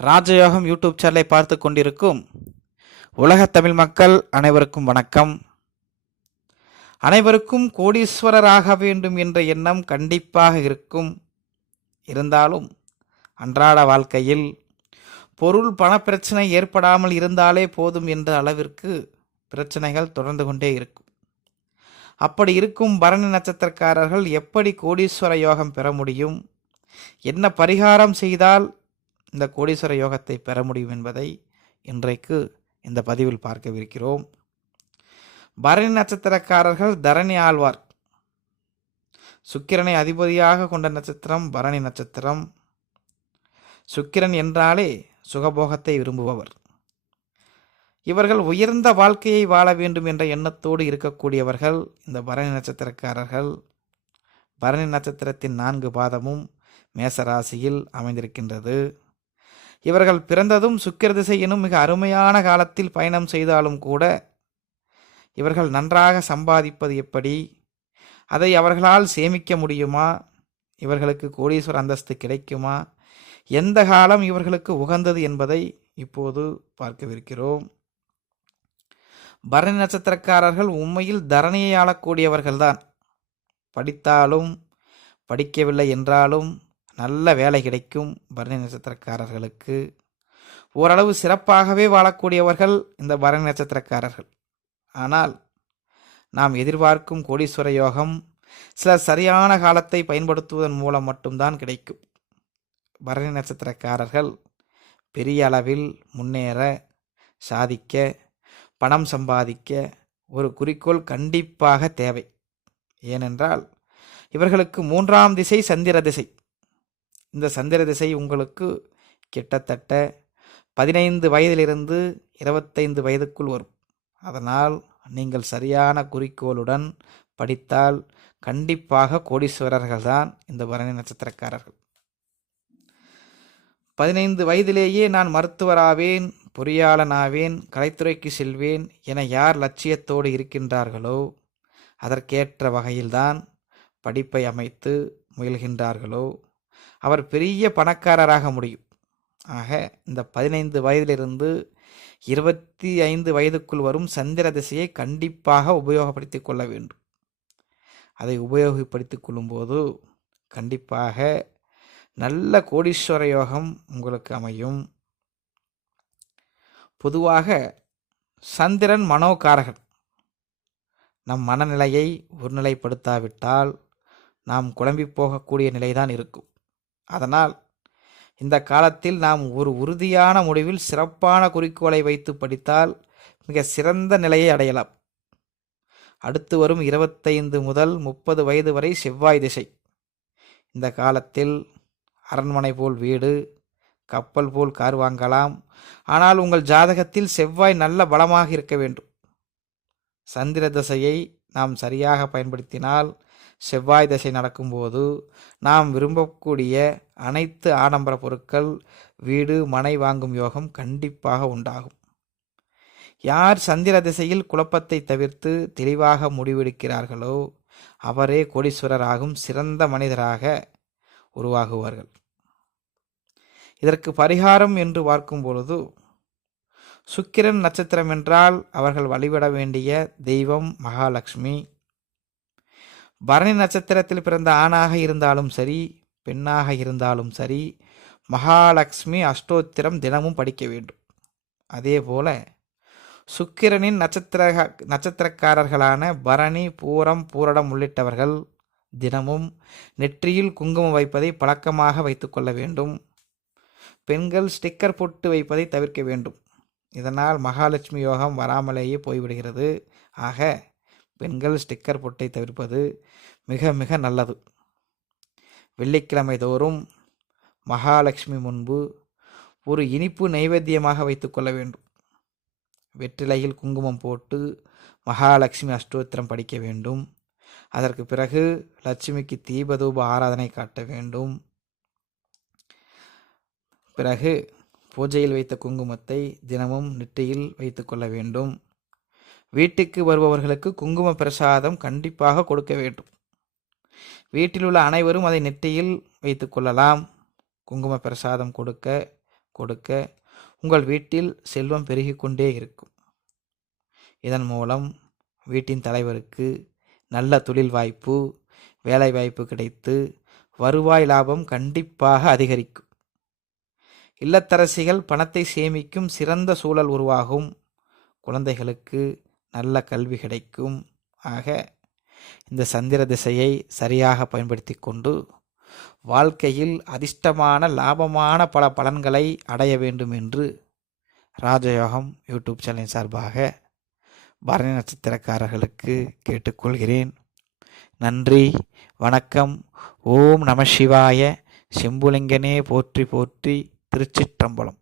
ராஜயோகம் யூடியூப் சேனலை பார்த்து கொண்டிருக்கும் உலகத் தமிழ் மக்கள் அனைவருக்கும் வணக்கம். அனைவருக்கும் கோடீஸ்வரராக வேண்டும் என்ற எண்ணம் கண்டிப்பாக இருக்கும். இருந்தாலும் அன்றாட வாழ்க்கையில் பொருள் பணப்பிரச்சனை ஏற்படாமல் இருந்தாலே போதும் என்ற அளவிற்கு பிரச்சனைகள் தொடர்ந்து கொண்டே இருக்கும். அப்படி இருக்கும் பரணி நட்சத்திரக்காரர்கள் எப்படி கோடீஸ்வர யோகம் பெற முடியும்? என்ன பரிகாரம் செய்தால் இந்த கோடீஸ்வர யோகத்தை பெற முடியும் என்பதை இன்றைக்கு இந்த பதிவில் பார்க்கவிருக்கிறோம். பரணி நட்சத்திரக்காரர்கள் தரணி ஆழ்வார். சுக்கிரனை அதிபதியாக கொண்ட நட்சத்திரம் பரணி நட்சத்திரம். சுக்கிரன் என்றாலே சுகபோகத்தை விரும்புபவர். இவர்கள் உயர்ந்த வாழ்க்கையை வாழ வேண்டும் என்ற எண்ணத்தோடு இருக்கக்கூடியவர்கள் இந்த பரணி நட்சத்திரக்காரர்கள். பரணி நட்சத்திரத்தின் நான்கு பாதமும் மேச ராசியில் அமைந்திருக்கின்றது. இவர்கள் பிறந்ததும் சுக்கிரதிசை எனும் மிக அருமையான காலத்தில் பயணம் செய்தாலும் கூட இவர்கள் நன்றாக சம்பாதிப்பது எப்படி? அதை அவர்களால் சேமிக்க முடியுமா? இவர்களுக்கு கோடீஸ்வர அந்தஸ்து கிடைக்குமா? எந்த காலம் இவர்களுக்கு உகந்தது என்பதை இப்போது பார்க்கவிருக்கிறோம். பரணி நட்சத்திரக்காரர்கள் உண்மையில் தரணியை ஆளக்கூடியவர்கள்தான். படித்தாலும் படிக்கவில்லை என்றாலும் நல்ல வேலை கிடைக்கும் பரணி நட்சத்திரக்காரர்களுக்கு. ஓரளவு சிறப்பாகவே வாழக்கூடியவர்கள் இந்த பரணி நட்சத்திரக்காரர்கள். ஆனால் நாம் எதிர்பார்க்கும் கோடீஸ்வர யோகம் சில சரியான காலத்தை பயன்படுத்துவதன் மூலம் மட்டும்தான் கிடைக்கும். பரணி நட்சத்திரக்காரர்கள் பெரிய அளவில் முன்னேற சாதிக்க பணம் சம்பாதிக்க ஒரு குறிக்கோள் கண்டிப்பாக தேவை. ஏனென்றால் இவர்களுக்கு மூன்றாம் திசை சந்திர திசை. இந்த சந்திர திசை உங்களுக்கு கிட்டத்தட்ட பதினைந்து வயதிலிருந்து இருபத்தைந்து வயதுக்குள் வரும். அதனால் நீங்கள் சரியான குறிக்கோளுடன் படித்தால் கண்டிப்பாக கோடீஸ்வரர்கள் தான் இந்த பரணி நட்சத்திரக்காரர்கள். பதினைந்து வயதிலேயே நான் மருத்துவராவேன் பொறியாளனாவேன் கலைத்துறைக்கு செல்வேன் என யார் லட்சியத்தோடு இருக்கின்றார்களோ அதற்கேற்ற வகையில்தான் படிப்பை அமைத்து முயல்கின்றார்களோ அவர் பெரிய பணக்காரராக முடியும். ஆக இந்த பதினைந்து வயதிலிருந்து இருபத்தி ஐந்து வயதுக்குள் வரும் சந்திர திசையை கண்டிப்பாக உபயோகப்படுத்திக் கொள்ள வேண்டும். அதை உபயோகப்படுத்திக் கொள்ளும்போது கண்டிப்பாக நல்ல கோடீஸ்வர யோகம் உங்களுக்கு அமையும். பொதுவாக சந்திரன் மனோகாரகன். நம் மனநிலையை ஒருநிலைப்படுத்தாவிட்டால் நாம் குழம்பி போகக்கூடிய நிலைதான் இருக்கும். அதனால் இந்த காலத்தில் நாம் ஒரு உறுதியான முடிவில் சிறப்பான குறிக்கோளை வைத்து படித்தால் மிக சிறந்த நிலையை அடையலாம். அடுத்து வரும் இருபத்தைந்து முதல் முப்பது வயது வரை செவ்வாய் திசை. இந்த காலத்தில் அரண்மனை போல் வீடு கப்பல் போல் கார் வாங்கலாம். ஆனால் உங்கள் ஜாதகத்தில் செவ்வாய் நல்ல பலமாக இருக்க வேண்டும். சந்திர தசையை நாம் சரியாக பயன்படுத்தினால் செவ்வாய் தசை நடக்கும்போது நாம் விரும்பக்கூடிய அனைத்து ஆடம்பர பொருட்கள் வீடு மனை வாங்கும் யோகம் கண்டிப்பாக உண்டாகும். யார் சந்திர திசையில் குழப்பத்தை தவிர்த்து தெளிவாக முடிவெடுக்கிறார்களோ அவரே கோடீஸ்வரராகும் சிறந்த மனிதராக உருவாகுவார்கள். இதற்கு பரிகாரம் என்று பார்க்கும் பொழுது சுக்கிரன் நட்சத்திரம் என்றால் அவர்கள் வழிபட வேண்டிய தெய்வம் மகாலட்சுமி பரணி நட்சத்திரத்தில் பிறந்த ஆணாக இருந்தாலும் சரி பெண்ணாக இருந்தாலும் சரி மகாலட்சுமி அஷ்டோத்திரம் தினமும் படிக்க வேண்டும். அதே போல சுக்கிரனின் நட்சத்திர நட்சத்திரக்காரர்களான பரணி பூரம் பூரடம் உள்ளிட்டவர்கள் தினமும் நெற்றியில் குங்குமம் வைப்பதை பழக்கமாக வைத்துக்கொள்ள வேண்டும். பெண்கள் ஸ்டிக்கர் போட்டு வைப்பதை தவிர்க்க வேண்டும். இதனால் மகாலட்சுமி யோகம் வராமலேயே போய்விடுகிறது. ஆக பெண்கள் ஸ்டிக்கர் பொட்டை தவிர்ப்பது மிக மிக நல்லது. வெள்ளிக்கிழமை தோறும் மகாலட்சுமி முன்பு ஒரு இனிப்பு நைவேத்தியமாக வைத்துக்கொள்ள வேண்டும். வெற்றிலையில் குங்குமம் போட்டு மகாலட்சுமி அஷ்டோத்திரம் படிக்க வேண்டும். அதற்கு பிறகு லட்சுமிக்கு தீபதூப ஆராதனை காட்ட வேண்டும். பிறகு பூஜையில் வைத்த குங்குமத்தை தினமும் நெற்றியில் வைத்துக்கொள்ள வேண்டும். வீட்டுக்கு வருபவர்களுக்கு குங்கும பிரசாதம் கண்டிப்பாக கொடுக்க வேண்டும். வீட்டில் உள்ள அனைவரும் அதை நெற்றியில் வைத்து கொள்ளலாம். குங்கும பிரசாதம் கொடுக்க கொடுக்க உங்கள் வீட்டில் செல்வம் பெருகிக்கொண்டே இருக்கும். இதன் மூலம் வீட்டின் தலைவருக்கு நல்ல தொழில் வாய்ப்பு வேலை வாய்ப்பு கிடைத்து வருவாய் லாபம் கண்டிப்பாக அதிகரிக்கும். இல்லத்தரசிகள் பணத்தை சேமிக்கும் சிறந்த சூழல் உருவாகும். குழந்தைகளுக்கு நல்ல கல்வி கிடைக்கும். ஆக இந்த சந்திர திசையை சரியாக பயன்படுத்தி கொண்டு வாழ்க்கையில் அதிர்ஷ்டமான லாபமான பல பலன்களை அடைய வேண்டும் என்று ராஜயோகம் யூடியூப் சேனல் சார்பாக பரணி நட்சத்திரக்காரர்களுக்கு கேட்டுக்கொள்கிறேன். நன்றி வணக்கம். ஓம் நம சிவாய. செம்புலிங்கனே போற்றி போற்றி திருச்சிற்றம்பலம்.